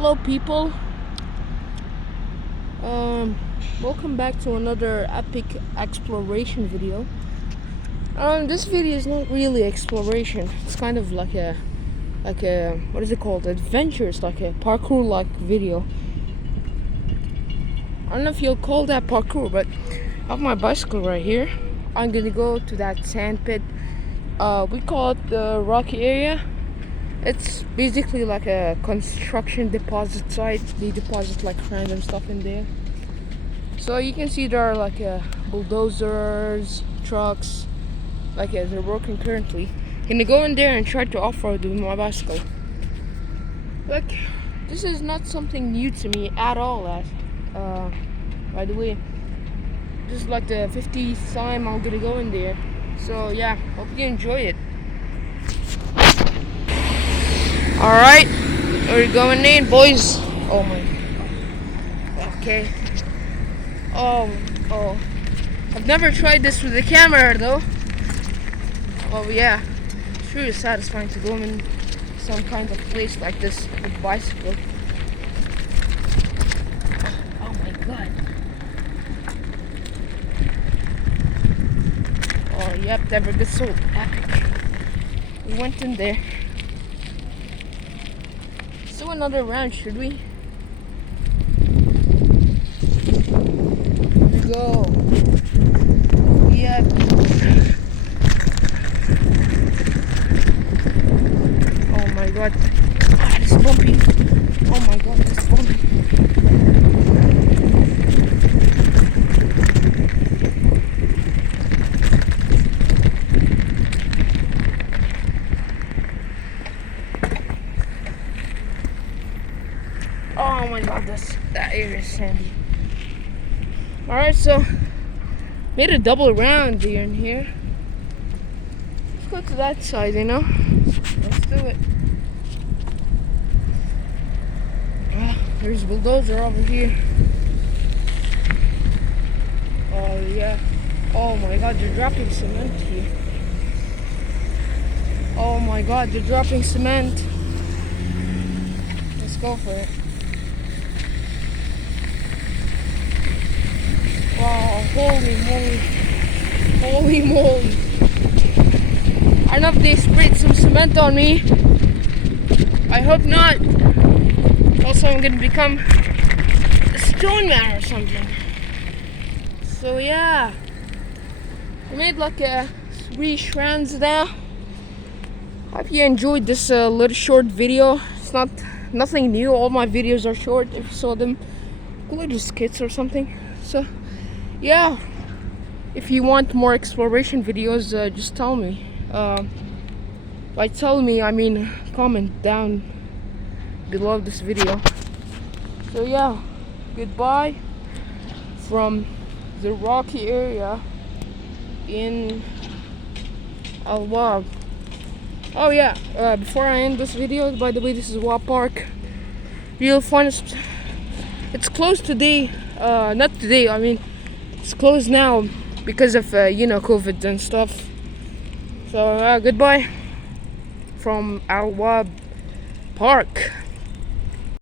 Hello people, welcome back to another epic exploration video. This video is not really exploration. It's kind of like a what is it called, adventures, like a parkour like video. I don't know if you'll call that parkour, but I have my bicycle right here. I'm gonna go to that sand pit. We call it the rocky area. It's basically like a construction deposit site. They deposit like random stuff in there. So you can see there are like bulldozers, trucks, they're working currently. Gonna go in there and try to off-road with my bicycle. Like, this is not something new to me at all. By the way, this is like the 50th time I'm gonna go in there. So yeah, hope you enjoy it. Alright, we're going in, boys. Oh my. Okay. Oh. I've never tried this with a camera though. Oh yeah. Sure is satisfying to go in some kind of place like this with a bicycle. Oh my god. Oh yep, never gets so epic. We went in there. Do another round, should we? Here we go. Yep. Oh my god. Ah, this is bumpy. Oh my god, this is bumpy. Oh my god, that area is sandy. Alright, so made a double round here and here. Let's go to that side, Let's do it. There's a bulldozer over here. Oh yeah. Oh my god, they're dropping cement here. Oh my god, they're dropping cement. Let's go for it. Wow, holy moly. I don't know if they sprayed some cement on me. I hope not. Also, I'm gonna become a stone man or something. So yeah, I made like 3 strands now. Hope you enjoyed this little short video. It's nothing new. All my videos are short. If you saw them, little skits or something. So yeah, if you want more exploration videos, just tell me. By tell me, I mean comment down below this video. So yeah, goodbye from the rocky area in Al Wab. Oh yeah, before I end this video, by the way, this is Wab Park. You'll find it's closed today. Not today, I mean it's closed now because of COVID and stuff. So goodbye from Al Wab Park.